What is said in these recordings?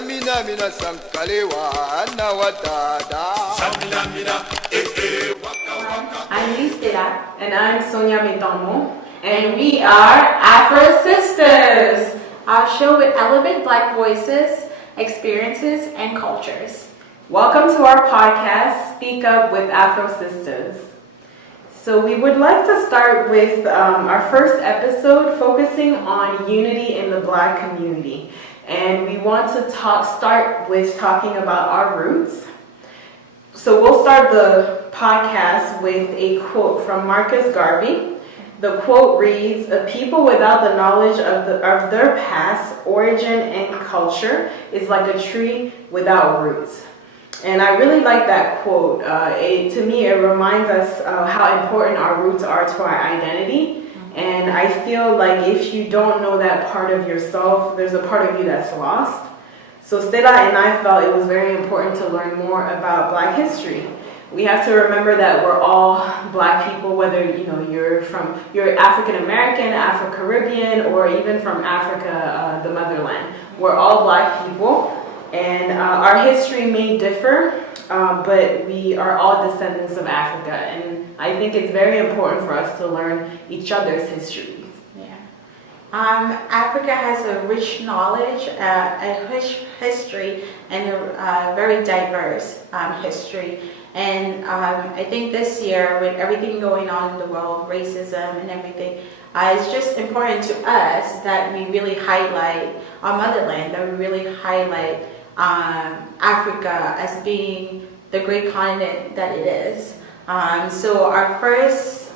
Mina ZANGALEWA I'm Listera. And I'm Sonia Mitomo. And we are AfroSistas, our show with elevate Black voices, experiences, and cultures. Welcome to our podcast, Speak Up with AfroSistas. So we would like to start with our first episode focusing on unity in the Black community. And we want to start with talking about our roots. So we'll start the podcast with a quote from Marcus Garvey. The quote reads, "A people without the knowledge of their past, origin, and culture is like a tree without roots." And I really like that quote. To me, it reminds us how important our roots are to our identity. And I feel like if you don't know that part of yourself, there's a part of you that's lost. So Stella and I felt it was very important to learn more about Black history. We have to remember that we're all Black people, whether you're African American, Afro-caribbean, or even from Africa, the motherland. We're all Black people, and our history may differ, but we are all descendants of Africa, and I think it's very important for us to learn each other's histories. Africa has a rich knowledge, a rich history, and a very diverse history. And I think this year, with everything going on in the world, racism and everything, it's just important to us that we really highlight our motherland, that we really highlight Africa as being the great continent that it is. So our first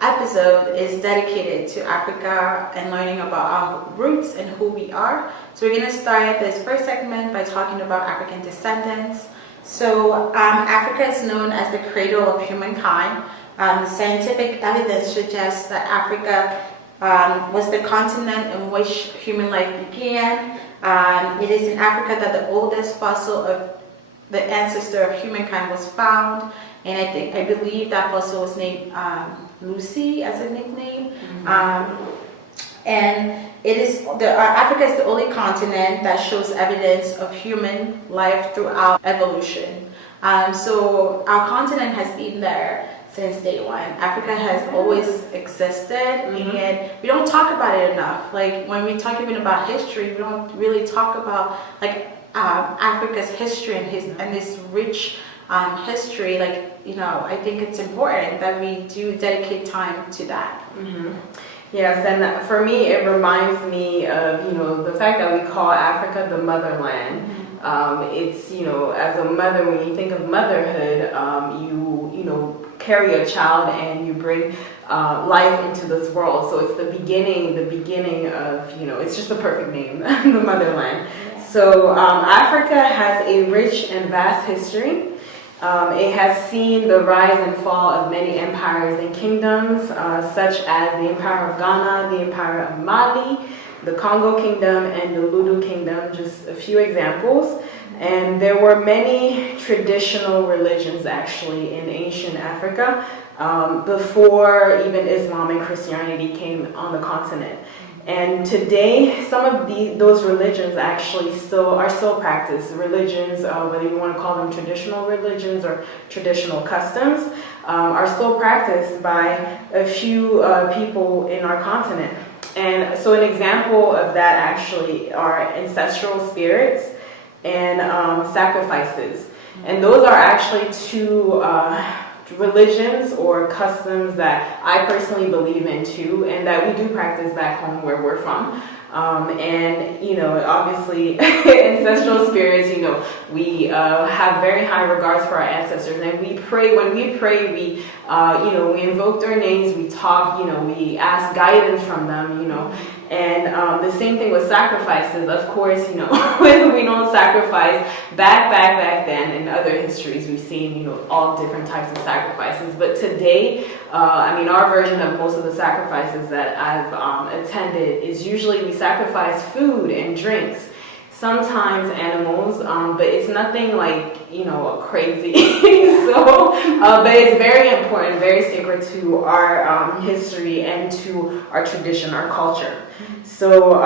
episode is dedicated to Africa and learning about our roots and who we are. So we're going to start this first segment by talking about African descendants. So Africa is known as the cradle of humankind. Scientific evidence suggests that Africa was the continent in which human life began. It is in Africa that the oldest fossil of the ancestor of humankind was found, and I believe that fossil was named Lucy as a nickname. And Africa is the only continent that shows evidence of human life throughout evolution. So our continent has been there since day one. Africa has always existed, and we don't talk about it enough. Like when we talk even about history, we don't really talk about Africa's history and this rich history. I think it's important that we do dedicate time to that. Yes, and for me, it reminds me of, the fact that we call Africa the motherland. It's, as a mother, when you think of motherhood, you carry a child and you bring life into this world. So it's the beginning of, it's just a perfect name, the motherland. So Africa has a rich and vast history. It has seen the rise and fall of many empires and kingdoms, such as the Empire of Ghana, the Empire of Mali, the Congo Kingdom, and the Ludu Kingdom, just a few examples. And there were many traditional religions actually in ancient Africa before even Islam and Christianity came on the continent. And today, some of those religions actually are still practiced. Religions, whether you want to call them traditional religions or traditional customs, are still practiced by a few people in our continent. And so an example of that actually are ancestral spirits and sacrifices. And those are actually two religions or customs that I personally believe in too, and that we do practice back home where we're from. And obviously ancestral spirits, we have very high regards for our ancestors, and we pray. When we pray, we invoke their names, we talk, we ask guidance from them, and the same thing with sacrifices. Of course, we don't sacrifice back then. In other histories, we've seen all different types of sacrifices, but today, our version of most of the sacrifices that I've attended is usually we sacrifice food and drinks, sometimes animals, but it's nothing like crazy. But it's very important, very sacred to our history and to our tradition, our culture. So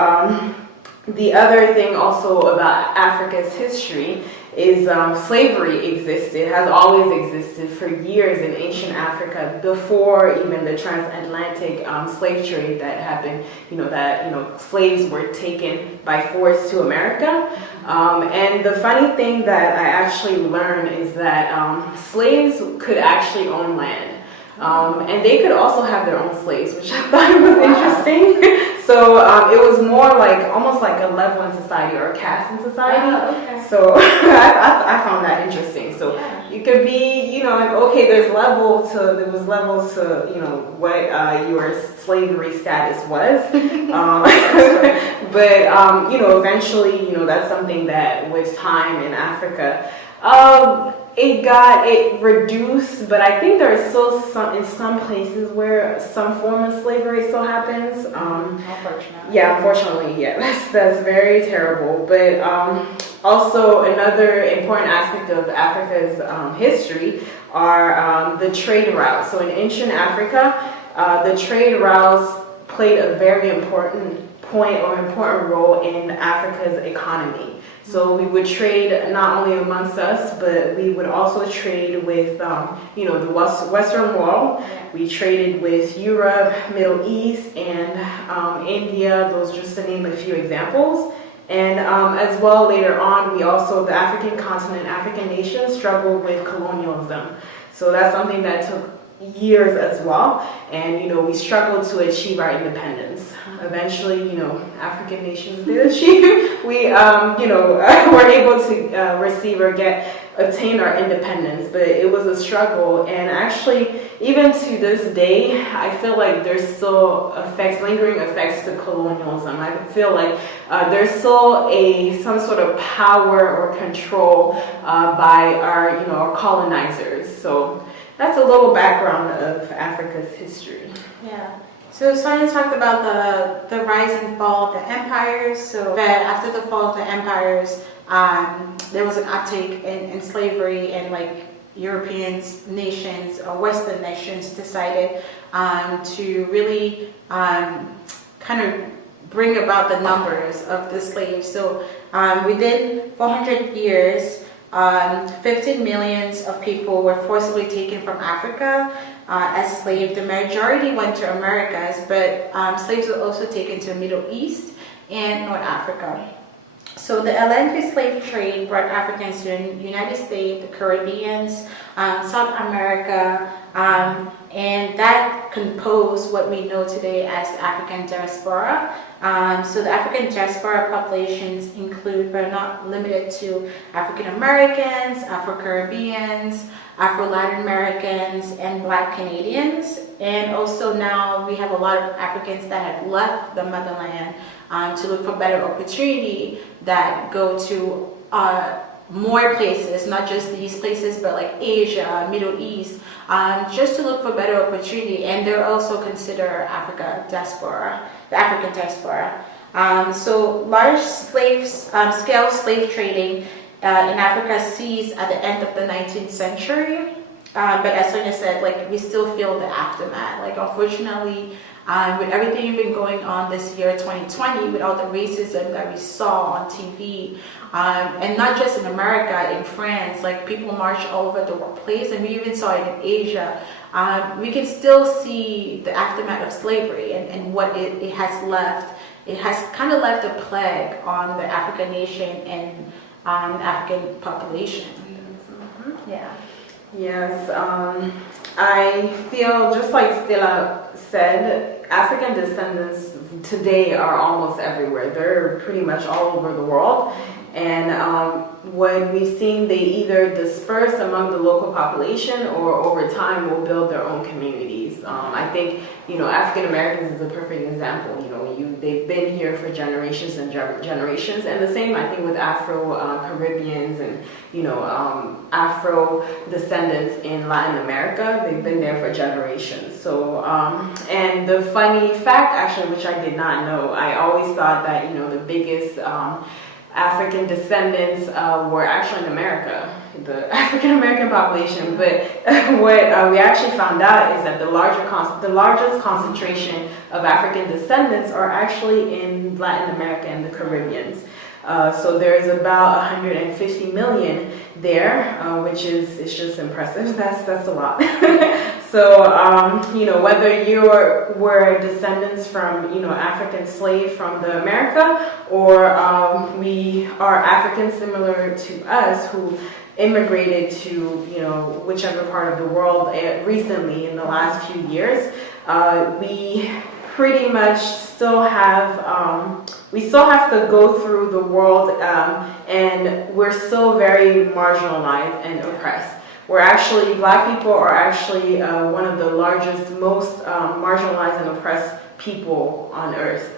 the other thing also about Africa's history is slavery existed, has always existed for years in ancient Africa before even the transatlantic slave trade that happened, that slaves were taken by force to America. And the funny thing that I actually learned is that slaves could actually own land. And they could also have their own slaves, which I thought was interesting. So it was more like almost like a level in society or a caste in society. Okay. So I found that interesting. So you could be, like, okay, there was levels to, what your slavery status was. But eventually, that's something that with time in Africa, it reduced, but I think there are still in some places where some form of slavery still happens. Unfortunately. Yeah, unfortunately, yeah, that's very terrible. But also another important aspect of Africa's history are the trade routes. So in ancient Africa, the trade routes played a very important role in Africa's economy. So we would trade not only amongst us, but we would also trade with, the Western world. We traded with Europe, Middle East, and India. Those just to name a few examples. And as well, later on, the African continent, African nations struggled with colonialism. So that's something that took years as well. And, we struggled to achieve our independence. Eventually, African nations did achieve. We, were able to receive or obtain our independence, but it was a struggle. And actually, even to this day, I feel like there's still lingering effects to colonialism. I feel like there's still some sort of power or control by our colonizers. So that's a little background of Africa's history. Yeah. So Sonia talked about the rise and fall of the empires. So after the fall of the empires, there was an uptake in slavery, and like European nations or Western nations decided to really kind of bring about the numbers of the slaves. So within 400 years, 15 million of people were forcibly taken from Africa as slaves. The majority went to Americas, but slaves were also taken to the Middle East and North Africa. So the Atlantic slave trade brought Africans to the United States, the Caribbean, South America, and that composed what we know today as the African diaspora. So the African diaspora populations include, but are not limited to, African Americans, Afro-Caribbeans, Afro-Latin Americans, and Black Canadians. And also now we have a lot of Africans that have left the motherland to look for better opportunity, that go to more places, not just these places, but like Asia, Middle East, just to look for better opportunity. And they're also considered the African diaspora. So large scale slave trading in Africa ceased at the end of the 19th century. But as Sonia said, like, we still feel the aftermath. Like, unfortunately, with everything been going on this year, 2020, with all the racism that we saw on TV, and not just in America, in France, like, people march all over the place, and we even saw it in Asia. We can still see the aftermath of slavery and what it has left. It has kind of left a plague on the African nation and the African population. Mm-hmm. Yeah. Yes, I feel just like Stella said, African descendants today are almost everywhere. They're pretty much all over the world. And what we've seen, they either disperse among the local population or over time will build their own communities. I think, African Americans is a perfect example. They've been here for generations and generations. And the same, I think, with Afro-Caribbeans and, Afro-descendants in Latin America. They've been there for generations. So, and the funny fact, actually, which I did not know, I always thought that, the biggest African descendants were actually in America, the African American population. But what we actually found out is that the largest concentration of African descendants are actually in Latin America and the Caribbean. So there's about 150 million there, which is, it's just impressive. That's a lot. So, whether you were descendants from, African slave from the America, or we are Africans similar to us who immigrated to, whichever part of the world recently in the last few years, we pretty much still have to go through the world, and we're still very marginalized and oppressed. Black people are actually one of the largest, most marginalized and oppressed people on earth.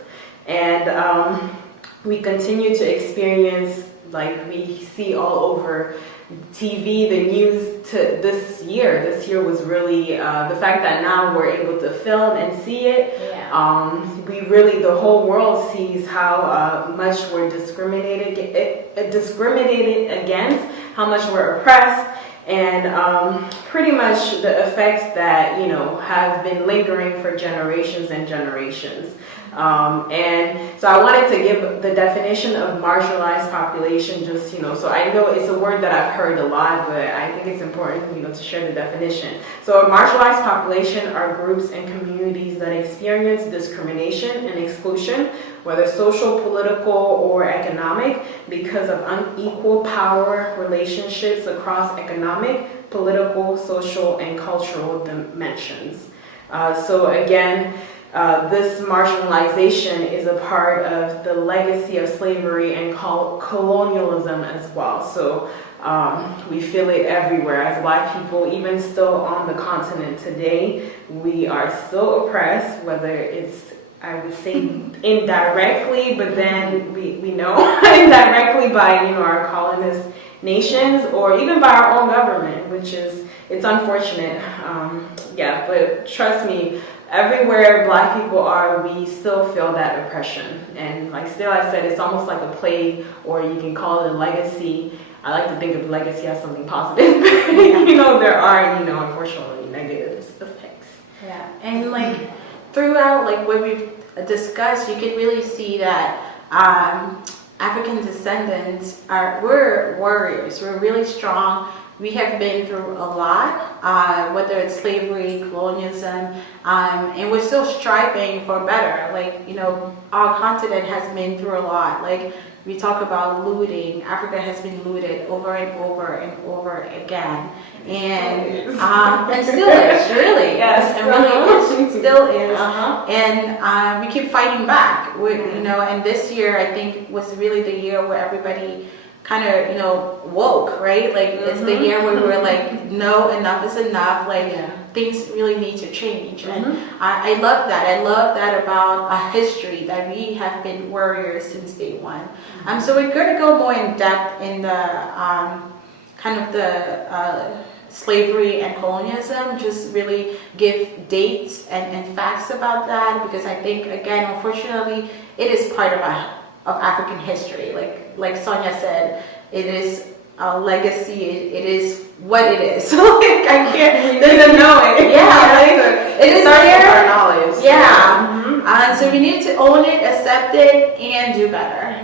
And we continue to experience, like we see all over TV, the news this year. This year was really, the fact that now we're able to film and see it. Yeah. The whole world sees how much we're discriminated against, how much we're oppressed, and pretty much the effects that, have been lingering for generations and generations. And so I wanted to give the definition of marginalized population, just, so I know it's a word that I've heard a lot, but I think it's important, to share the definition. So a marginalized population are groups and communities that experience discrimination and exclusion, whether social, political, or economic, because of unequal power relationships across economic, political, social, and cultural dimensions. So again, this marginalization is a part of the legacy of slavery and colonialism as well. So we feel it everywhere as Black people, even still on the continent today. We are still oppressed, whether it's, I would say, indirectly, but then we know indirectly by, our colonist nations, or even by our own government, which is, it's unfortunate. But trust me, everywhere Black people are, we still feel that oppression. And like still I said, it's almost like a plague, or you can call it a legacy. I like to think of legacy as something positive. There are, unfortunately negative effects. Yeah, and like throughout what we've discussed, you can really see that African descendants we're warriors. We're really strong. We have been through a lot, whether it's slavery, colonialism, and we're still striving for better. Our continent has been through a lot. We talk about looting. Africa has been looted over and over and over again, and still is, really. Yes, and really is, still is. And we keep fighting back. And this year I think was really the year where everybody kind of, woke, right? It's the year where we were like, no, enough is enough. Things really need to change. And I love that. I love that about a history, that we have been warriors since day one. So we're going to go more in depth in the slavery and colonialism, just really give dates and facts about that, because I think, again, unfortunately, it is part of African history. Like Sonia said, it is a legacy. It is what it is. I can't even know it. Yeah, it is our knowledge. Yeah. So we need to own it, accept it, and do better.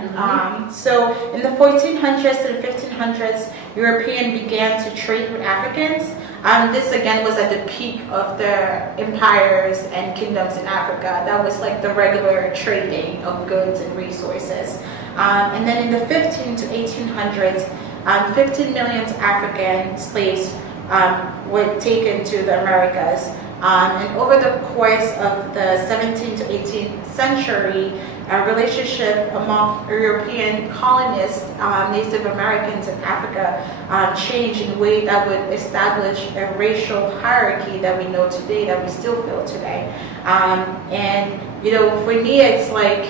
So in the 1400s and 1500s, Europeans began to trade with Africans. This again was at the peak of the empires and kingdoms in Africa. That was like the regular trading of goods and resources. And then in the 15 to 1800s, 15 million African slaves were taken to the Americas. And over the course of the 17th to 18th century, a relationship among European colonists, Native Americans in Africa, changed in a way that would establish a racial hierarchy that we know today, that we still feel today. And for me, it's like,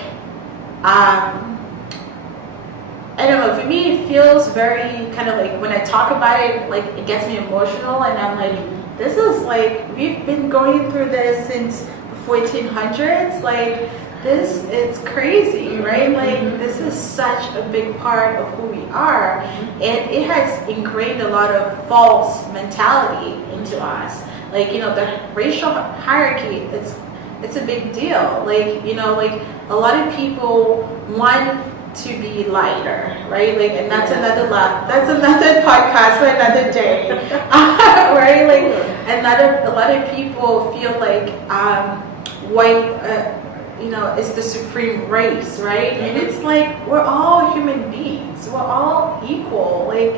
I don't know, for me it feels very kind of like, when I talk about it, like it gets me emotional, and I'm like, this is like, we've been going through this since the 1400s, like it's crazy, right? Like this is such a big part of who we are, and it has ingrained a lot of false mentality into us. Like, you know, the racial hierarchy, it's a big deal. Like, you know, like a lot of people want to be lighter, right? Like, and that's another podcast for another day, right? Like, a lot of people feel like white, you know, is the supreme race, right? And it's like, we're all human beings. We're all equal. Like,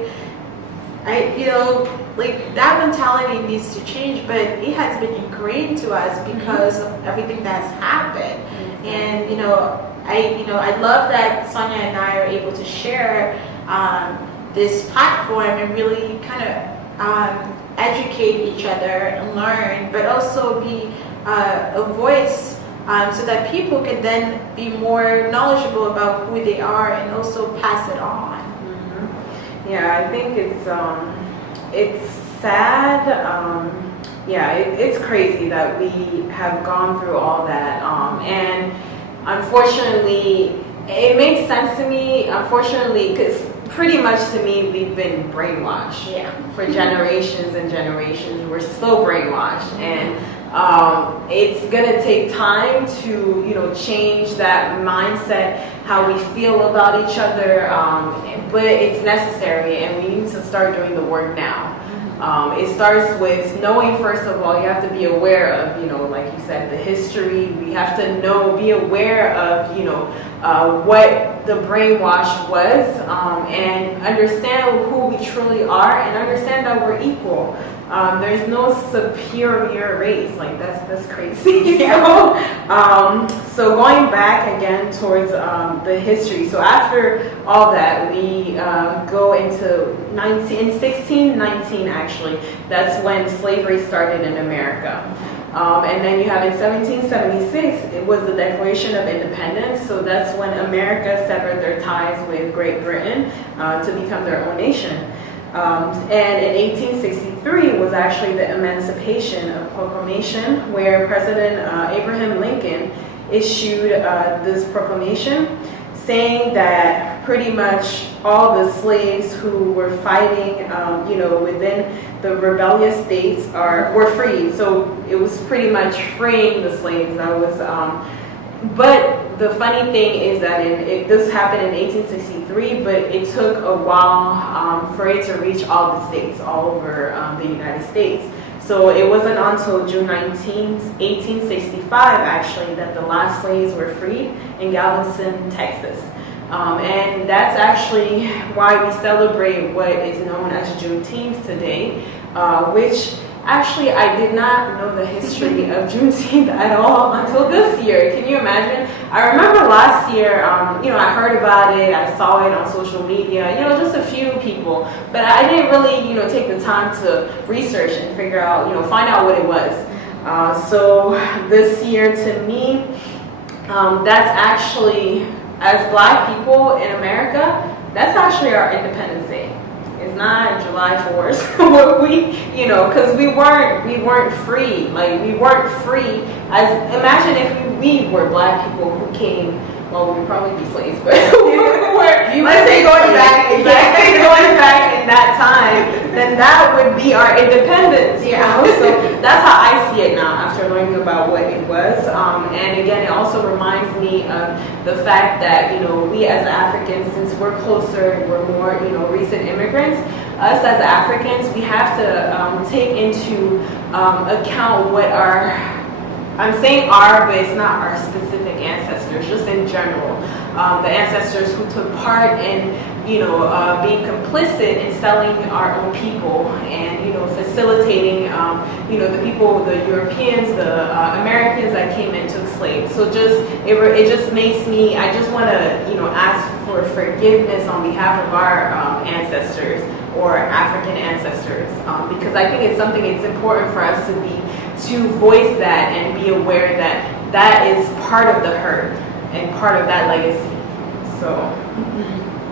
you know, like that mentality needs to change, but it has been ingrained to us because of everything that's happened. And, you know, I love that Sonia and I are able to share this platform and really kind of educate each other and learn, but also be a voice so that people can then be more knowledgeable about who they are and also pass it on. Yeah, I think it's sad. It's crazy that we have gone through all that, and unfortunately, it makes sense to me. Unfortunately, because pretty much to me, we've been brainwashed. Yeah. For generations and generations, we're still brainwashed, and it's gonna take time to, you know, change that mindset, how we feel about each other, but it's necessary, and we need to start doing the work now. It starts with knowing, first of all, you have to be aware of, you know, like you said, the history. We have to be aware of, you know, what the brainwash was, and understand who we truly are, and understand that we're equal. There's no superior race, like that's crazy. So going back again towards the history. So after all that, we go into 1619 actually. That's when slavery started in America. And then you have in 1776, it was the Declaration of Independence. So that's when America severed their ties with Great Britain to become their own nation. And in 1863 was actually the Emancipation of Proclamation, where President Abraham Lincoln issued this proclamation saying that pretty much all the slaves who were fighting, you know, within the rebellious states were freed. So it was pretty much freeing the slaves. That was, but the funny thing is that this happened in 1863, but it took a while for it to reach all the states, all over the United States. So it wasn't until June 19th, 1865, actually, that the last slaves were freed in Galveston, Texas. And that's actually why we celebrate what is known as Juneteenth today, which actually I did not know the history of Juneteenth at all until this year. Can you imagine? I remember last year, you know, I heard about it, I saw it on social media, you know, just a few people, but I didn't really, you know, take the time to research and figure out, you know, find out what it was. So this year, to me, that's actually, as Black people in America, that's actually our Independence Day. It's not July 4th, where we, you know, because we weren't free. Like, we weren't free. Imagine if we were Black people who came. Well, we'd probably be slaves, but let's say going back in that time, then that would be our independence, you know? So that's how I see it now after learning about what it was. And again, it also reminds me of the fact that, you know, we as Africans, since we're closer, we're more, you know, recent immigrants, us as Africans, we have to take into account what I'm saying our, but it's not our specific ancestors, just in general. The ancestors who took part in, you know, being complicit in selling our own people and, you know, facilitating, you know, the people, the Europeans, the Americans that came and took slaves. So it just makes me, I just want to, you know, ask for forgiveness on behalf of our ancestors or African ancestors, because I think it's something it's important for us to voice that and be aware that that is part of the hurt and part of that legacy. So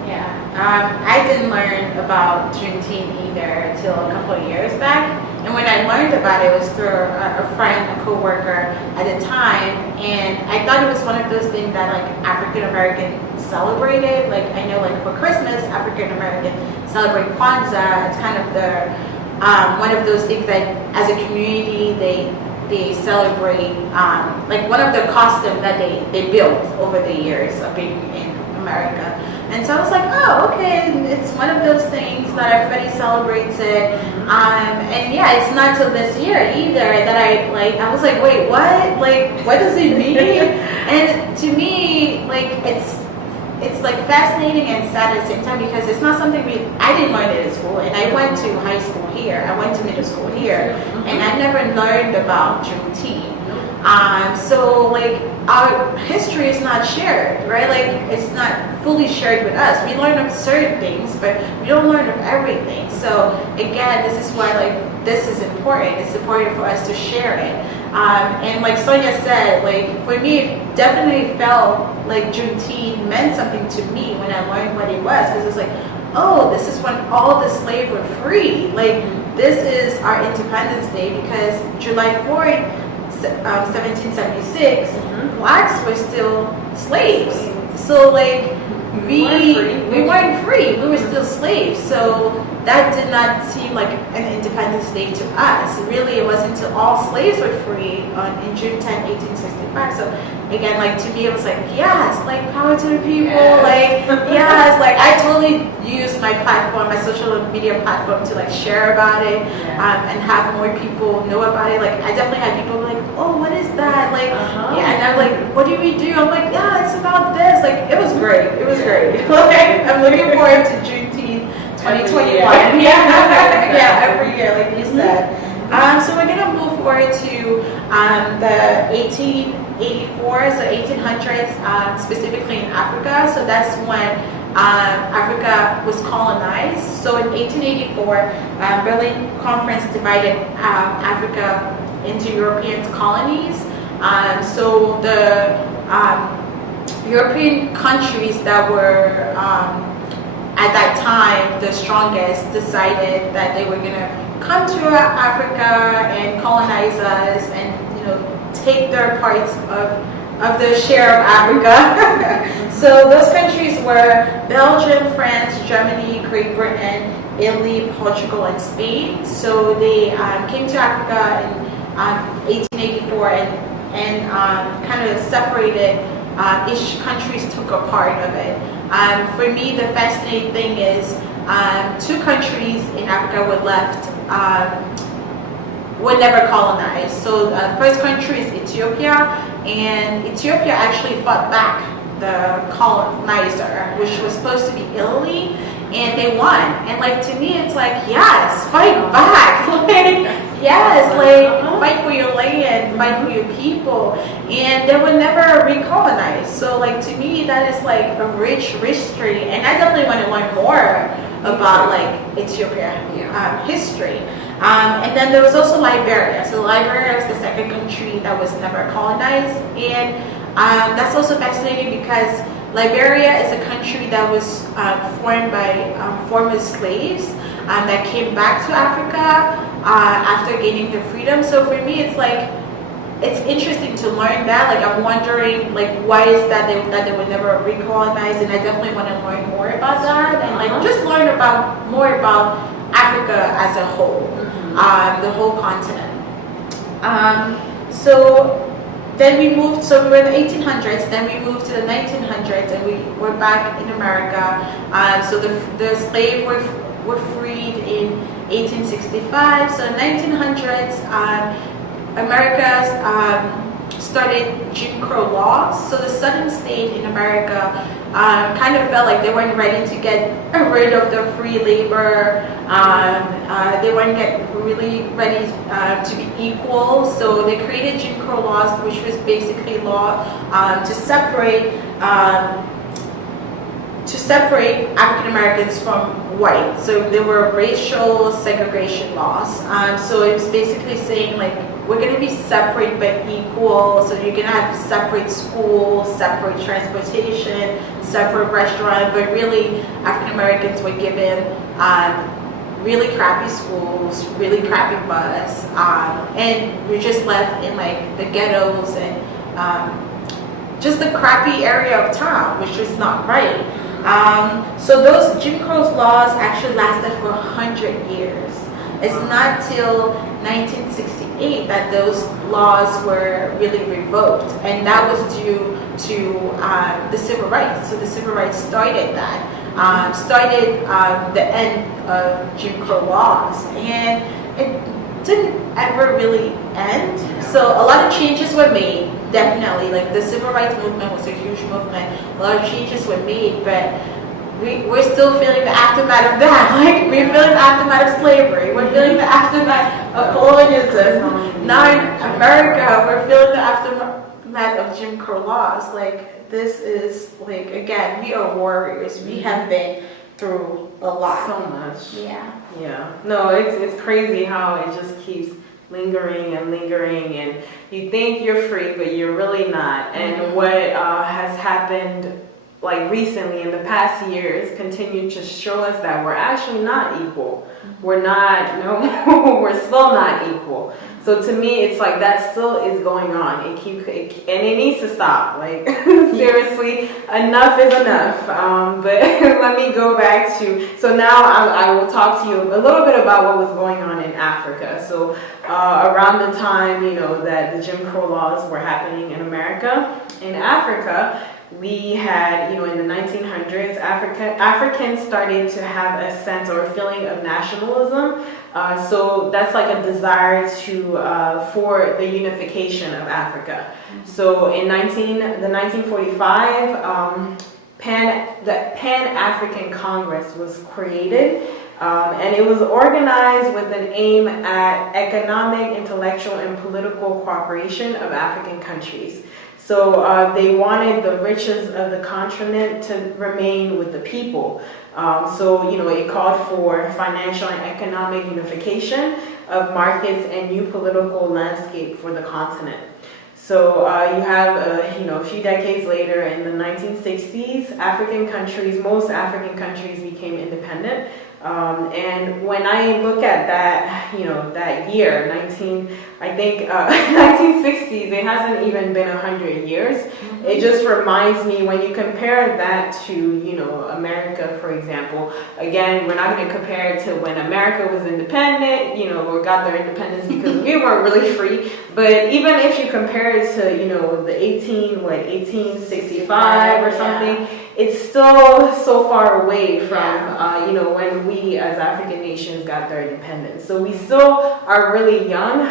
yeah. I didn't learn about Juneteenth either until a couple of years back. And when I learned about it, it was through a friend, a co-worker at the time. And I thought it was one of those things that like African American celebrated. Like I know like for Christmas, African American celebrate Kwanzaa. It's kind of the one of those things that as a community they celebrate, like one of the customs that they built over the years of being in America. And so I was like, oh, okay, it's one of those things that everybody celebrates it. And yeah, it's not till this year either that I was like, wait, what? Like, what does it mean? And to me, like, it's like fascinating and sad at the same time because it's not something I didn't learn it at school, and I went to high school here, I went to middle school here, and I never learned about Juneteenth. So like our history is not shared, right? Like it's not fully shared with us. We learn of certain things, but we don't learn of everything. So again, this is why like this is important. It's important for us to share it. And like Sonia said, like for me, it definitely felt like Juneteenth meant something to me when I learned what it was, because it's like, oh, this is when all the slaves were free. Like this is our Independence Day, because July 4th, 1776, blacks were still slaves. So like we weren't free. We were still slaves. So that did not seem like an Independence Day to us. Really, it wasn't until all slaves were free in June 10, 1865. So again, like to me, it was like, yes, like power to the people. Yes. Like yes, like I totally used my platform, my social media platform, to like share about it, and have more people know about it. Like I definitely had people like, oh, what is that? Like yeah, and I'm like, what do we do? I'm like, yeah, it's about this. Like it was great. It was great. Like I'm looking forward to Juneteenth 2021. Yeah, every year, like you said. So we're gonna move forward to the 1884, so 1800s, specifically in Africa. So that's when Africa was colonized. So in 1884, Berlin Conference divided Africa into European colonies. So the European countries that were at that time the strongest decided that they were going to come to Africa and colonize us and take their parts of the share of Africa. So those countries were Belgium, France, Germany, Great Britain, Italy, Portugal, and Spain. So they came to Africa in 1884 and kind of separated. Each countries took a part of it. For me, the fascinating thing is two countries in Africa were left, were never colonized. So the first country is Ethiopia, and Ethiopia actually fought back the colonizer, which was supposed to be Italy, and they won. And like to me, it's like, yes, fight back. Like, yes, like fight for your land, fight for your people, and they were never recolonized. So like to me, that is like a rich history, and I definitely want to learn more about like Ethiopia history. And then there was also Liberia. So Liberia is the second country that was never colonized, and that's also fascinating because Liberia is a country that was formed by former slaves that came back to Africa after gaining their freedom. So for me, it's like, it's interesting to learn that. Like I'm wondering, like why is that they were never recolonized, and I definitely want to learn more about that, and like just learn about more about Africa as a whole, the whole continent. So then we moved, so we were in the 1800s, then we moved to the 1900s, and we were back in America. So the slaves were freed in 1865. So in 1900s, America started Jim Crow laws. So the southern state in America kind of felt like they weren't ready to get rid of the free labor. They weren't really ready to be equal. So they created Jim Crow laws, which was basically law to separate African Americans from white. So there were racial segregation laws. So it was basically saying like, we're going to be separate but equal. So you're going to have separate schools, separate transportation, separate restaurant, but really African Americans were given really crappy schools, really crappy bus, and we're just left in like the ghettos and just the crappy area of town, which is not right. So those Jim Crow laws actually lasted for 100 years. It's not till 1968 that those laws were really revoked, and that was due to the civil rights. So the civil rights started that, the end of Jim Crow laws, and it didn't ever really end. So a lot of changes were made, definitely. Like the civil rights movement was a huge movement. A lot of changes were made, but we're still feeling the aftermath of that. Like we're feeling the aftermath of slavery. We're feeling the aftermath of colonialism. Now in America, we're feeling the aftermath of Jim Crow laws. Like this is like, again, we are warriors. We have been through a lot. So much. Yeah. Yeah. No, it's crazy how it just keeps lingering and lingering, and you think you're free, but you're really not. And what has happened like recently in the past years continue to show us that we're actually not equal. We're not, no, we're still not equal. So to me, it's like that still is going on. And it needs to stop. Like seriously, enough is enough. But let me go back to. So now I will talk to you a little bit about what was going on in Africa. So around the time that the Jim Crow laws were happening in America, in Africa, we had, in the 1900s, Africans started to have a sense or a feeling of nationalism. So that's like a desire for the unification of Africa. So in the 1945, the Pan-African Congress was created. And it was organized with an aim at economic, intellectual, and political cooperation of African countries. So they wanted the riches of the continent to remain with the people. So it called for financial and economic unification of markets and new political landscape for the continent. So you have, a few decades later in the 1960s, most African countries became independent. And when I look at that, that year, 1960s, it hasn't even been 100 years. Mm-hmm. It just reminds me, when you compare that to, America, for example, again, we're not going to compare it to when America was independent, or got their independence, because we weren't really free. But even if you compare it to, the 1865 or something, yeah, it's still so far away from, when we as African nations got their independence. So we still are really young,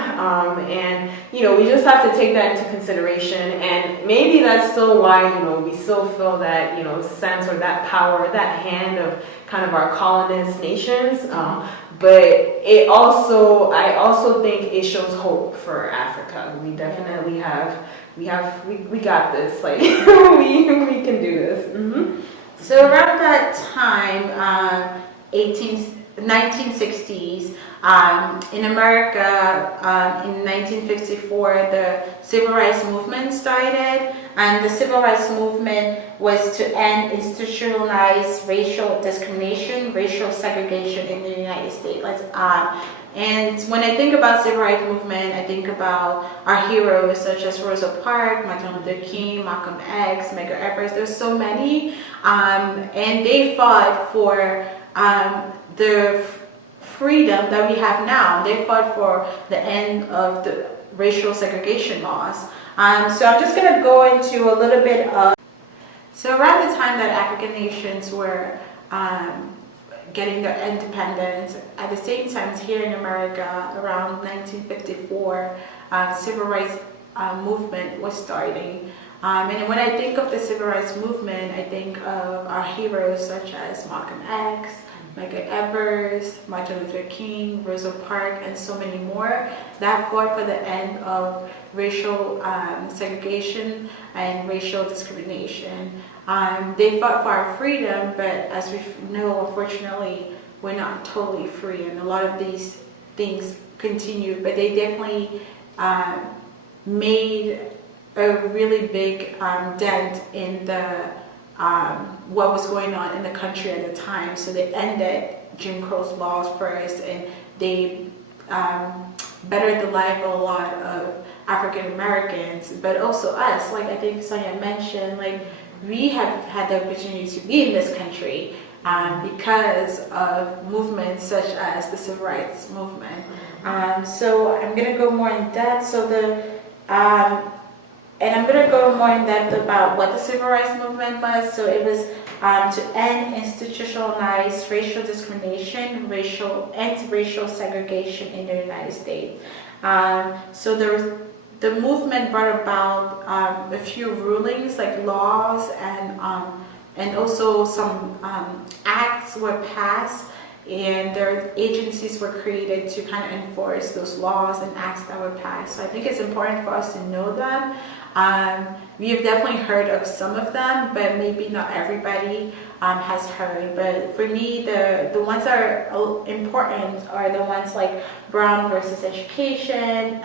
and, we just have to take that into consideration. And maybe that's still why, we still feel that, sense or that power, that hand of kind of our colonist nations. But I also think it shows hope for Africa. We definitely we got this, like, we can do this. Mm-hmm. So around that time, 1960s, in America, in 1954, the Civil Rights Movement started, and the Civil Rights Movement was to end institutionalized racial discrimination, racial segregation in the United States. And when I think about Civil Rights Movement, I think about our heroes such as Rosa Parks, Martin Luther King, Malcolm X, Medgar Evers. There's so many, and they fought for the freedom that we have now. They fought for the end of the racial segregation laws. So I'm just going to go into a little bit of. So around the time that African nations were getting their independence, at the same time here in America, around 1954, civil rights movement was starting. And when I think of the civil rights movement, I think of our heroes such as Malcolm X, Medgar Evers, Martin Luther King, Rosa Parks, and so many more that fought for the end of racial segregation and racial discrimination. They fought for our freedom, but as we know, unfortunately, we're not totally free, and a lot of these things continue, but they definitely made a really big dent in the what was going on in the country at the time. So they ended Jim Crow's laws first, and they bettered the life of a lot of African Americans, but also us. Like I think Sonia mentioned, like we have had the opportunity to be in this country because of movements such as the Civil Rights Movement. So I'm going to go more in depth. So and I'm going to go more in depth about what the Civil Rights Movement was. So it was to end institutionalized racial discrimination, anti-racial segregation in the United States. So the movement brought about a few rulings, like laws, and also some acts were passed, and their agencies were created to kind of enforce those laws and acts that were passed. So I think it's important for us to know them. We have definitely heard of some of them, but maybe not everybody has heard. But for me, the ones that are important are the ones like Brown versus Education,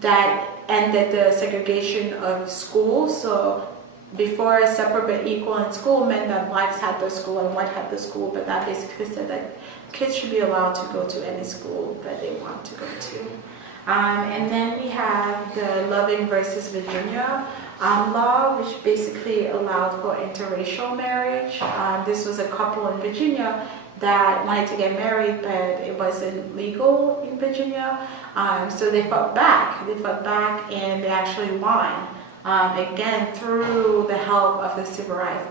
that ended the segregation of schools. So before separate but equal in school meant that blacks had their school and white had the school, but that basically said that kids should be allowed to go to any school that they want to go to. And then we have the Loving versus Virginia law, which basically allowed for interracial marriage. This was a couple in Virginia that wanted to get married, but it wasn't legal in Virginia. So they fought back. And they actually won, again, through the help of the Civil Rights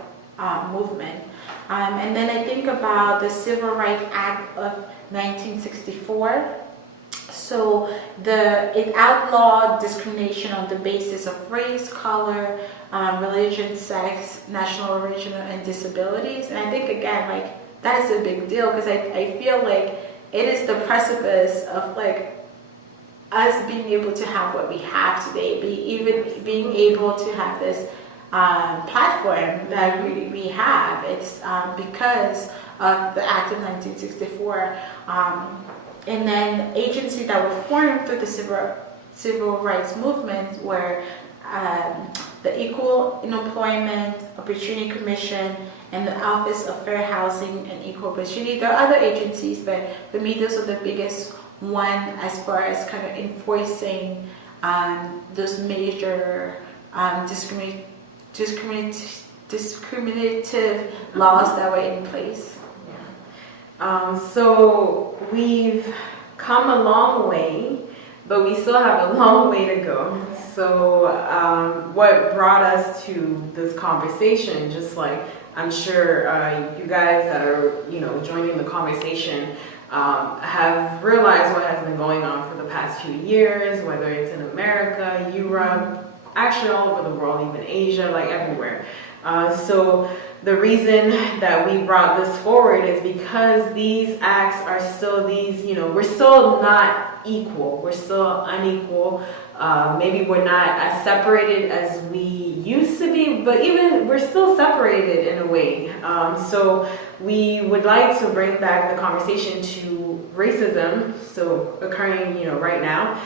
movement. And then I think about the Civil Rights Act of 1964. So it outlawed discrimination on the basis of race, color, religion, sex, national origin, and disabilities. And I think, again, like, that is a big deal, because I feel like it is the precipice of like us being able to have what we have today, being able to have this platform that we have. It's because of the Act of 1964. And then agencies that were formed through the Civil Rights Movement were the Equal Employment Opportunity Commission and the Office of Fair Housing and Equal Opportunity. There are other agencies, but for me, those are the biggest one as far as kind of enforcing those major discriminative laws that were in place. So we've come a long way, but we still have a long way to go. So what brought us to this conversation, just like I'm sure you guys that are joining the conversation have realized what has been going on for the past few years, whether it's in America, Europe, actually all over the world, even Asia, like everywhere. So the reason that we brought this forward is because these acts are still we're still not equal. We're still unequal. Maybe we're not as separated as we used to be, but even we're still separated in a way. So we would like to bring back the conversation to racism, so occurring right now,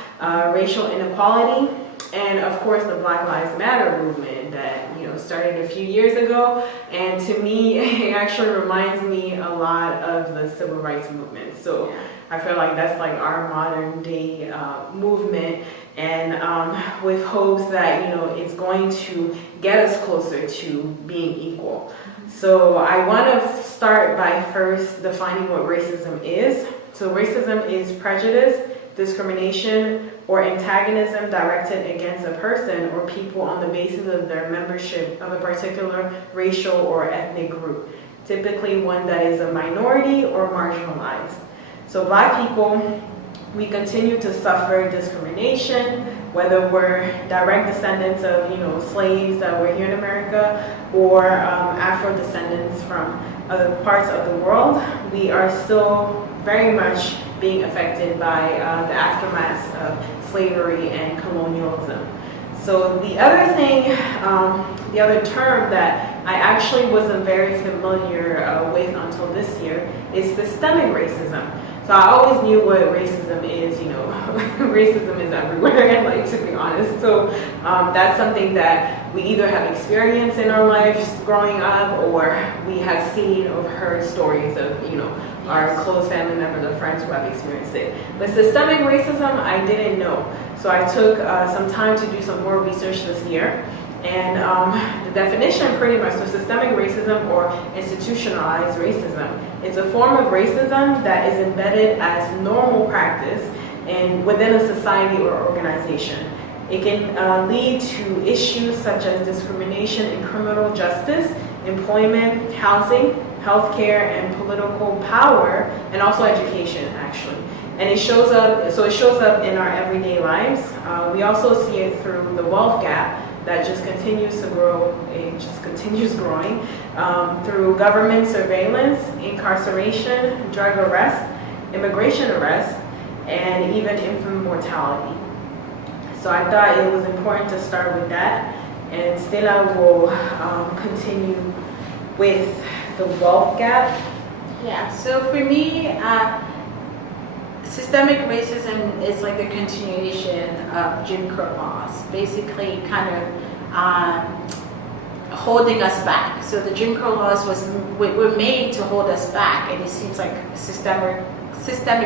racial inequality, and of course the Black Lives Matter movement that started a few years ago. And to me, it actually reminds me a lot of the Civil Rights movement. So I feel like that's like our modern day movement, and with hopes that it's going to get us closer to being equal. So I want to start by first defining what racism is. So racism is prejudice, discrimination, or antagonism directed against a person or people on the basis of their membership of a particular racial or ethnic group, typically one that is a minority or marginalized. So Black people, we continue to suffer discrimination, whether we're direct descendants of slaves that were here in America, or Afro descendants from other parts of the world. We are still very much being affected by the aftermath of slavery and colonialism. So the other thing, the other term that I actually wasn't very familiar with until this year is systemic racism. So I always knew what racism is, racism is everywhere, like, to be honest. So that's something that we either have experienced in our lives growing up, or we have seen or heard stories of, our close family members or friends who have experienced it. But systemic racism, I didn't know. So I took some time to do some more research this year. And the definition pretty much, so systemic racism or institutionalized racism is a form of racism that is embedded as normal practice and within a society or organization. It can lead to issues such as discrimination in criminal justice, employment, housing, healthcare, and political power, and also education, actually. And it shows up in our everyday lives. We also see it through the wealth gap that just continues to grow. It just continues growing through government surveillance, incarceration, drug arrest, immigration arrest, and even infant mortality. So I thought it was important to start with that, and Stella will continue with the wealth gap. Yeah, so for me, systemic racism is like the continuation of Jim Crow laws, basically kind of holding us back. So the Jim Crow laws were made to hold us back, and it seems like systemic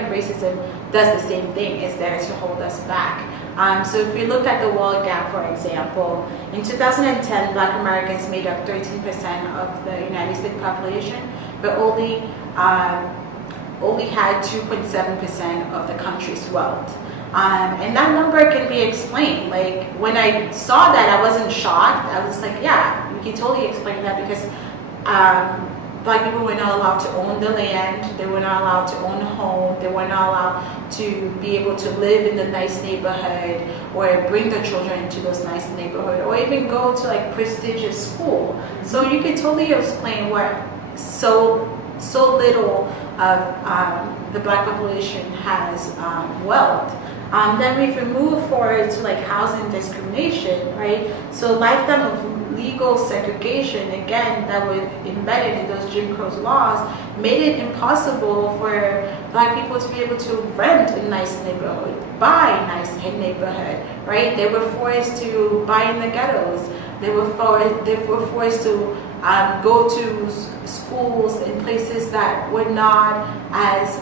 racism does the same thing, is there to hold us back. So if you look at the wealth gap, for example, in 2010, Black Americans made up 13% of the United States population, but only had 2.7% of the country's wealth. And that number can be explained. Like, when I saw that, I wasn't shocked. I was like, yeah, you can totally explain that, because Black people were not allowed to own the land, they were not allowed to own a home, they were not allowed to be able to live in the nice neighborhood or bring their children into those nice neighborhood, or even go to like prestigious school. So you can totally explain what so little of the Black population has wealth. Then if we move forward to like housing discrimination, right? So lifetime of legal segregation, again, that was embedded in those Jim Crow laws, made it impossible for Black people to be able to rent a nice neighborhood, buy a nice neighborhood, right? They were forced to buy in the ghettos. They were forced to go to schools in places that were not as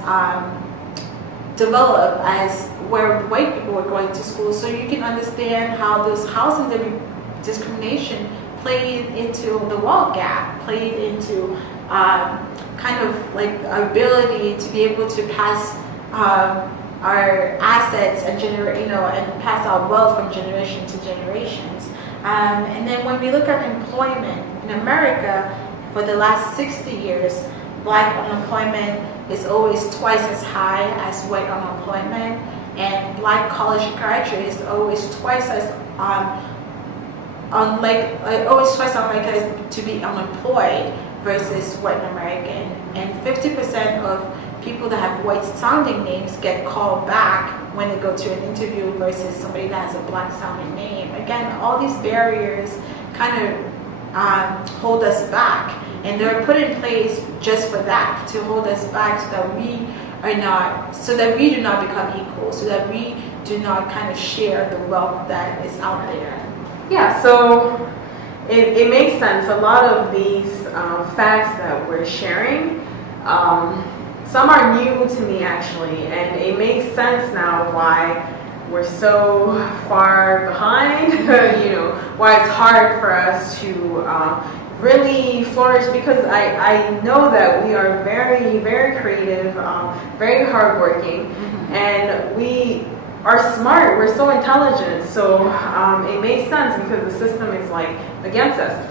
developed as where white people were going to school. So you can understand how those housing discrimination played into the wealth gap, played into kind of like our ability to be able to pass our assets and and pass our wealth from generation to generations. And then when we look at employment in America, for the last 60 years, Black unemployment is always twice as high as white unemployment, and Black college graduates are always twice as unlikely to be unemployed versus white American. And 50% of people that have white sounding names get called back when they go to an interview versus somebody that has a Black sounding name. Again, all these barriers kind of hold us back, and they're put in place just for that, to hold us back, so that we do not become equal, so that we do not kind of share the wealth that is out there. Yeah, so it makes sense. A lot of these facts that we're sharing, some are new to me actually, and it makes sense now why we're so far behind, why it's hard for us to really flourish, because I know that we are very, very creative, very hardworking, and we are smart, we're so intelligent, so it makes sense because the system is like against us.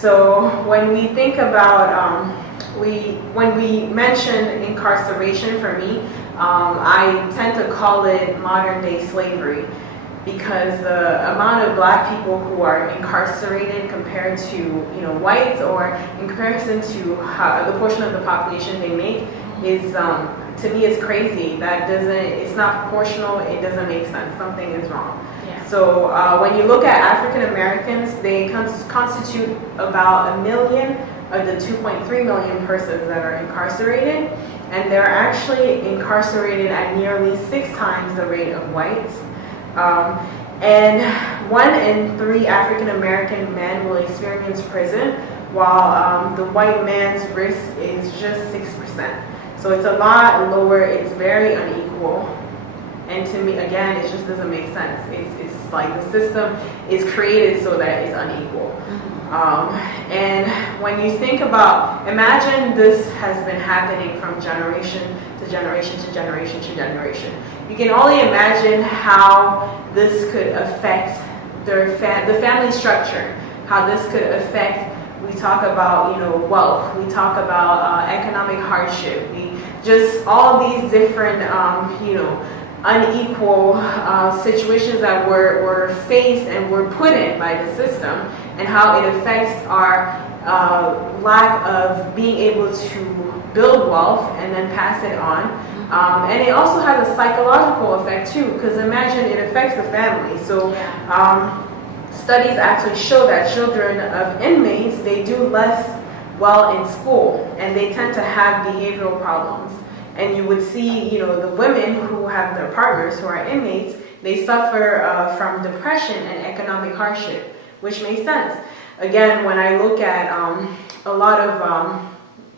So when we think about, when we mention incarceration, for me, I tend to call it modern day slavery, because the amount of Black people who are incarcerated compared to whites, or in comparison to the portion of the population they make, is to me is crazy. It's not proportional. It doesn't make sense. Something is wrong. Yeah. So when you look at African Americans, they constitute about 1 million of the 2.3 million persons that are incarcerated, and they're actually incarcerated at nearly 6 times the rate of whites. And 1 in 3 African American men will experience prison, while the white man's risk is just 6%. So it's a lot lower, it's very unequal. And to me, again, it just doesn't make sense. It's like the system is created so that it's unequal. And when you think about, imagine this has been happening from generation to generation to generation to generation. You can only imagine how this could affect the family structure, how this could affect, we talk about, wealth, we talk about economic hardship, just all these different, unequal situations that were faced and were put in by the system, and how it affects our lack of being able to build wealth and then pass it on. And it also has a psychological effect too, because imagine it affects the family. So studies actually show that children of inmates, they do less well in school, and they tend to have behavioral problems. And you would see, the women who have their partners who are inmates, they suffer from depression and economic hardship, which makes sense. Again, when I look at a lot of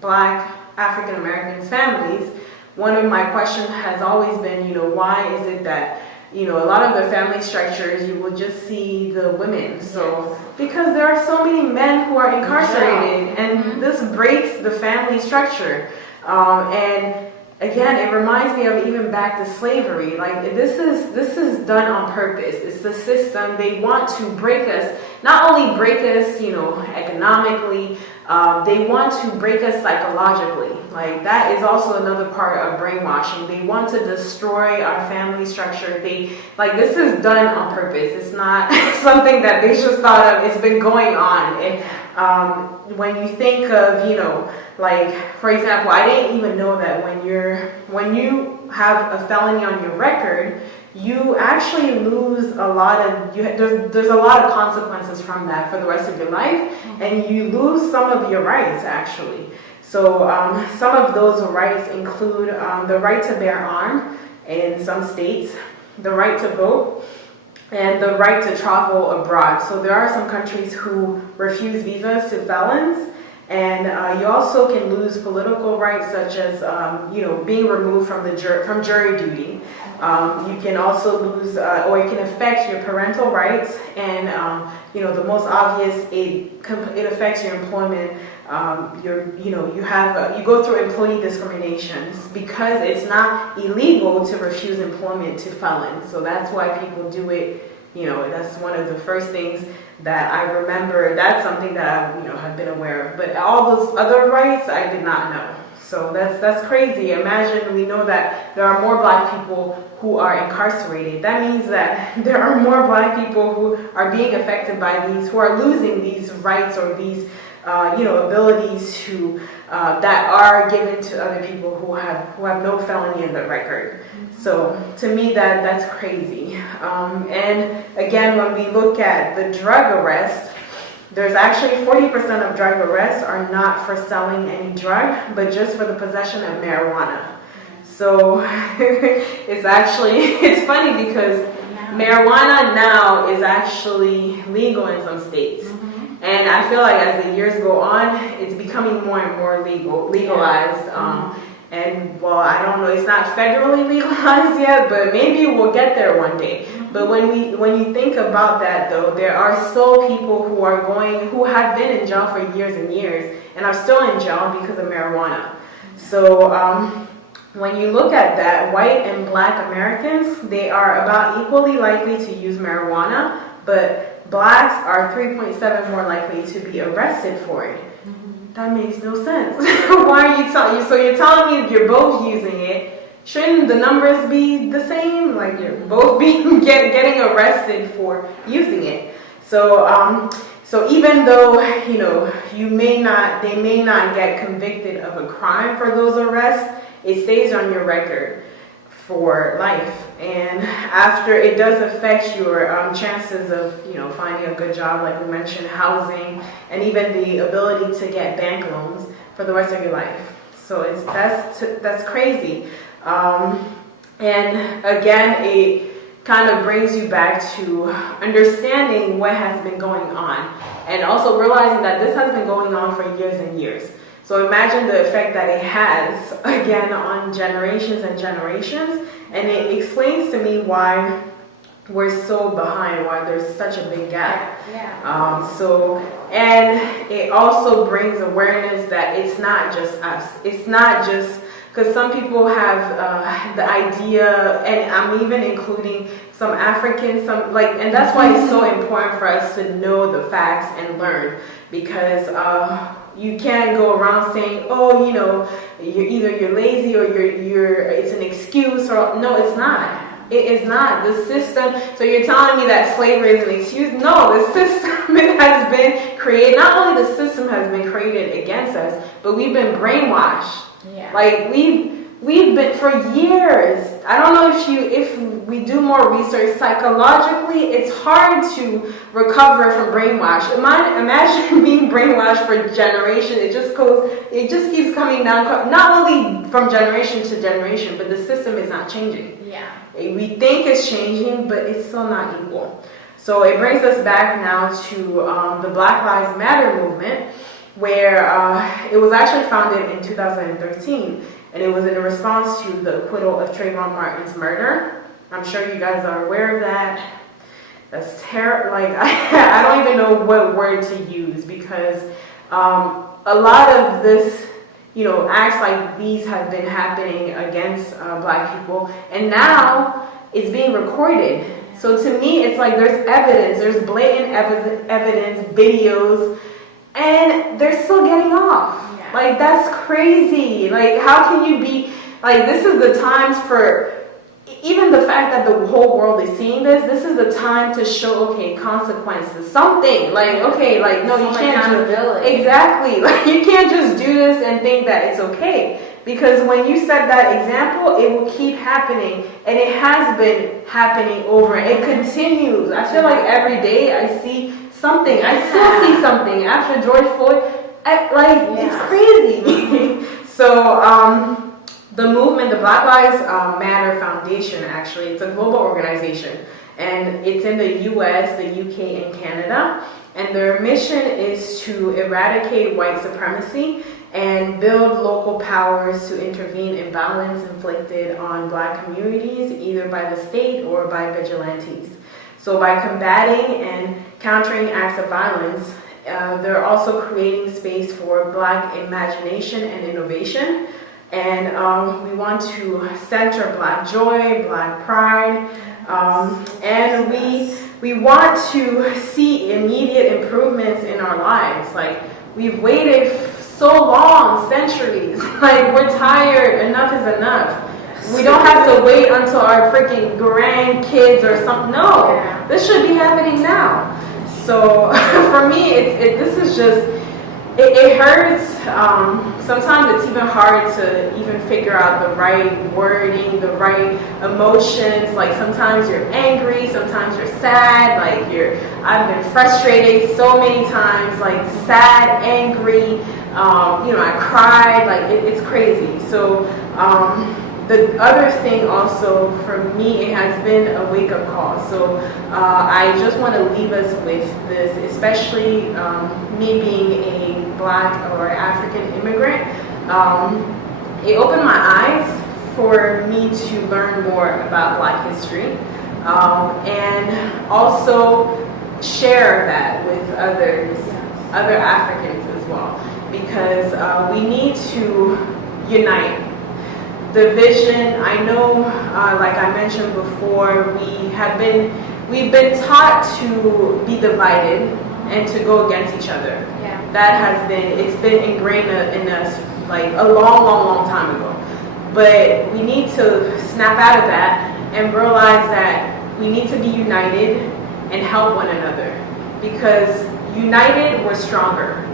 Black African Americans families, one of my questions has always been, why is it that, a lot of the family structures, you will just see the women. So, because there are so many men who are incarcerated, and this breaks the family structure. And again, it reminds me of even back to slavery. Like this is done on purpose. It's the system. They want to break us, not only break us, economically, they want to break us psychologically. Like that is also another part of brainwashing. They want to destroy our family structure. This is done on purpose. It's not something that they just thought of. It's been going on. And when you think of, for example, I didn't even know that when you have a felony on your record, you actually lose a lot of, there's a lot of consequences from that for the rest of your life, and you lose some of your rights actually. So some of those rights include the right to bear arms in some states, the right to vote, and the right to travel abroad. So there are some countries who refuse visas to felons, and you also can lose political rights such as being removed from jury duty. You can also lose, or it can affect your parental rights, and the most obvious, it affects your employment. You go through employee discriminations because it's not illegal to refuse employment to felons. So that's why people do it. That's one of the first things that I remember. That's something that I have been aware of. But all those other rights, I did not know. So that's crazy. Imagine, we know that there are more Black people who are incarcerated. That means that there are more Black people who are being affected by these, who are losing these rights or these abilities to that are given to other people who have no felony in their record. So to me, that's crazy. And again, when we look at the drug arrest, there's actually 40% of drug arrests are not for selling any drug, but just for the possession of marijuana. So it's funny because marijuana now is actually legal in some states. And I feel like as the years go on, it's becoming more and more legalized. And well, I don't know, it's not federally legalized yet, but maybe we'll get there one day. But when you think about that though, there are still people who have been in jail for years and years and are still in jail because of marijuana. So when you look at that, white and Black Americans, they are about equally likely to use marijuana, but Blacks are 3.7 more likely to be arrested for it. That makes no sense. Why are you telling you? So you're telling me you're both using it. Shouldn't the numbers be the same? Like you're both being getting arrested for using it. So so even though they may not get convicted of a crime for those arrests, it stays on your record for life. And after, it does affect your chances of, you know, finding a good job, like we mentioned, housing, and even the ability to get bank loans for the rest of your life. So that's crazy. And again, it kind of brings you back to understanding what has been going on, and also realizing that this has been going on for years and years. So imagine the effect that it has, again, on generations and generations. And it explains to me why we're so behind, why there's such a big gap. And it also brings awareness that it's not just us. It's not just, because some people have the idea, and I'm even including some Africans, and that's why it's so important for us to know the facts and learn, because you can't go around saying, oh, you know, you're lazy or it's an excuse, or no, it's not. It is not. The system, so you're telling me that slavery is an excuse? No, the system has been created. Not only the system has been created against us, but we've been brainwashed. Yeah. Like we've been for years. I don't know if we do more research psychologically, it's hard to recover from brainwash. Imagine being brainwashed for generations. It just keeps coming down, not only from generation to generation, but the system is not changing. Yeah. We think it's changing, but it's still not equal. So it brings us back now to the Black Lives Matter movement, where it was actually founded in 2013, and it was in response to the acquittal of Trayvon Martin's murder. I'm sure you guys are aware of that. That's terrible. Like, I don't even know what word to use, because a lot of this, you know, acts like these have been happening against Black people, and now it's being recorded. So to me, it's like there's evidence, there's blatant evidence, videos, and they're still getting off. Yeah. Like, that's crazy. Like, how can you be, like, this is the times for, even the fact that the whole world is seeing this is the time to show, okay, consequences, something. Like, okay, like, no, you can't just, exactly, like, you can't just do this and think that it's okay. Because when you set that example, it will keep happening, and it has been happening over, and it continues. I feel like every day I see something. I still see something after George Floyd. It's crazy. So the movement, the Black Lives Matter Foundation, actually, it's a global organization, and it's in the US, the UK, and Canada. And their mission is to eradicate white supremacy and build local powers to intervene in violence inflicted on Black communities, either by the state or by vigilantes. So by combating and countering acts of violence, they're also creating space for Black imagination and innovation. And we want to center Black joy, Black pride, and we want to see immediate improvements in our lives. Like, we've waited so long, centuries. Like, we're tired. Enough is enough. We don't have to wait until our freaking grandkids or something. No, this should be happening now. So for me, this is just, it hurts. Sometimes it's even hard to even figure out the right wording, the right emotions. Like, sometimes you're angry, sometimes you're sad. Like, I've been frustrated so many times, like sad, angry. I cried. Like, it's crazy. So the other thing also for me, it has been a wake-up call. So I just want to leave us with this, especially me being a Black or African immigrant. It opened my eyes for me to learn more about Black history, and also share that with other Africans as well, because we need to unite. The vision, I know, like I mentioned before, we've been taught to be divided and to go against each other. Yeah. It's been ingrained in us like a long time ago. But we need to snap out of that and realize that we need to be united and help one another, because united we're stronger.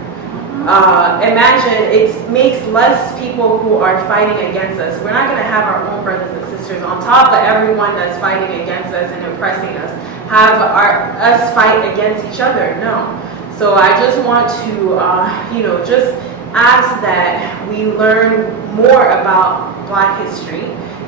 imagine it makes less people who are fighting against us. We're not going to have our own brothers and sisters on top of everyone that's fighting against us and oppressing us, have us fight against each other. No. So I just want to, just ask that we learn more about Black history.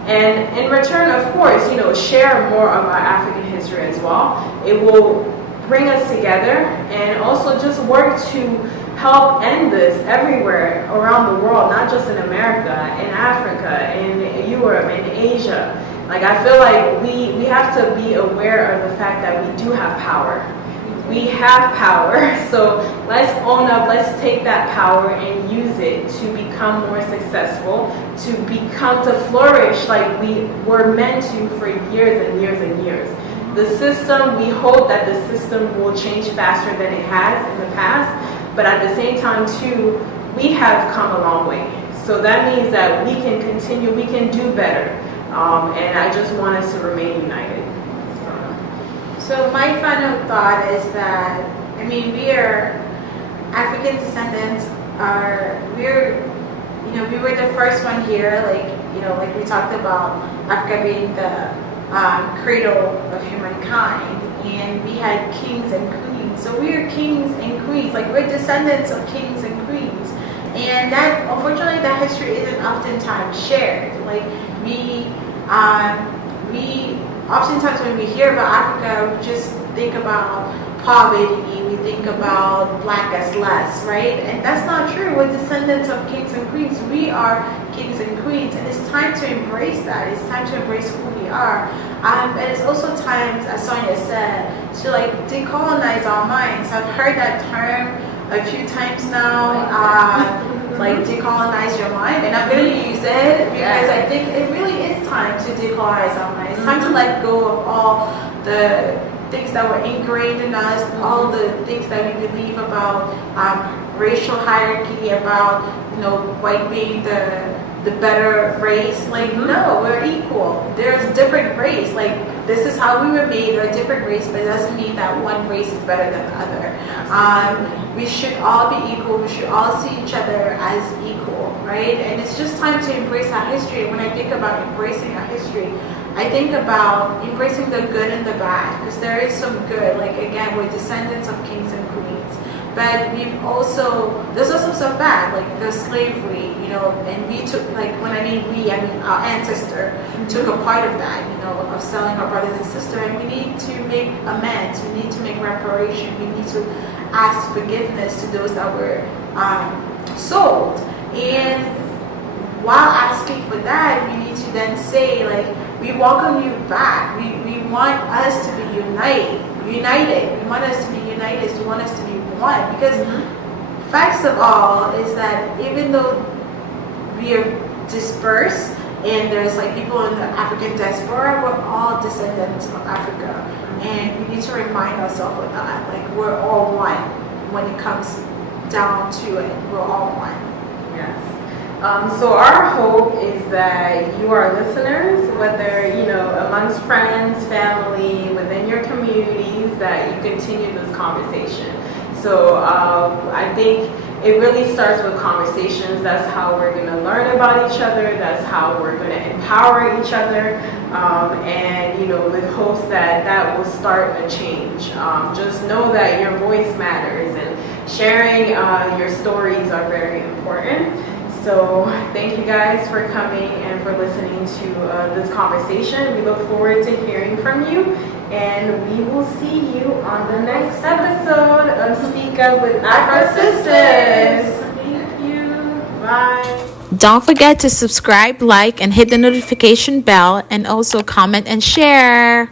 And in return, of course, share more of our African history as well. It will bring us together and also just work to help end this everywhere around the world, not just in America, in Africa, in Europe, in Asia. Like, I feel like we have to be aware of the fact that we do have power. We have power, so let's own up, let's take that power and use it to become more successful, to flourish like we were meant to for years and years and years. The system, we hope that the system will change faster than it has in the past, but at the same time too, we have come a long way. So that means that we can continue, we can do better, and I just want us to remain united. So my final thought is that, we are African descendants. We were the first one here, like we talked about Africa being the cradle of humankind, and we had kings and queens. So we are kings and queens, like we're descendants of kings and queens. And that, unfortunately, that history isn't oftentimes shared. Like we oftentimes when we hear about Africa, we just think about poverty, we think about Black as less, right? And that's not true. We're descendants of kings and queens. We are kings and queens, and it's time to embrace that. It's time to embrace who we are. And it's also time, as Sonia said, to decolonize our minds. I've heard that term a few times now, like decolonize your mind, and I'm going to use it because I think it really is time to decolonize our mind. It's time to let go of all the things that were ingrained in us, all the things that we believe about racial hierarchy, about white being the better race. No, we're equal. There's different race. This is how we were made. We're a different race, but it doesn't mean that one race is better than the other. We should all be equal. We should all see each other as equal, right? And it's just time to embrace our history. When I think about embracing our history, I think about embracing the good and the bad, because there is some good. Again, we're descendants of kings and queens, but there's also some bad, like the slavery, and we took, when I mean we, I mean our ancestor took a part of that, of selling our brothers and sisters, and we need to make amends, we need to make reparation, we need to ask forgiveness to those that were sold. And while asking for that, we need to then say, we welcome you back. We want us to be united. We want us to be united. We want us to be one. Because facts of all is that even though we are dispersed and there's people in the African diaspora, we're all descendants of Africa. And we need to remind ourselves of that. We're all one when it comes down to it. We're all one. Yes. So our hope is that you, our listeners, whether, amongst friends, family, within your communities, that you continue this conversation. So I think it really starts with conversations. That's how we're going to learn about each other. That's how we're going to empower each other. And, with hopes that will start a change. Just know that your voice matters, and sharing your stories are very important. So thank you guys for coming and for listening to this conversation. We look forward to hearing from you, and we will see you on the next episode of Speak Up with AfroSistas. Thank you. Bye. Don't forget to subscribe, like, and hit the notification bell, and also comment and share.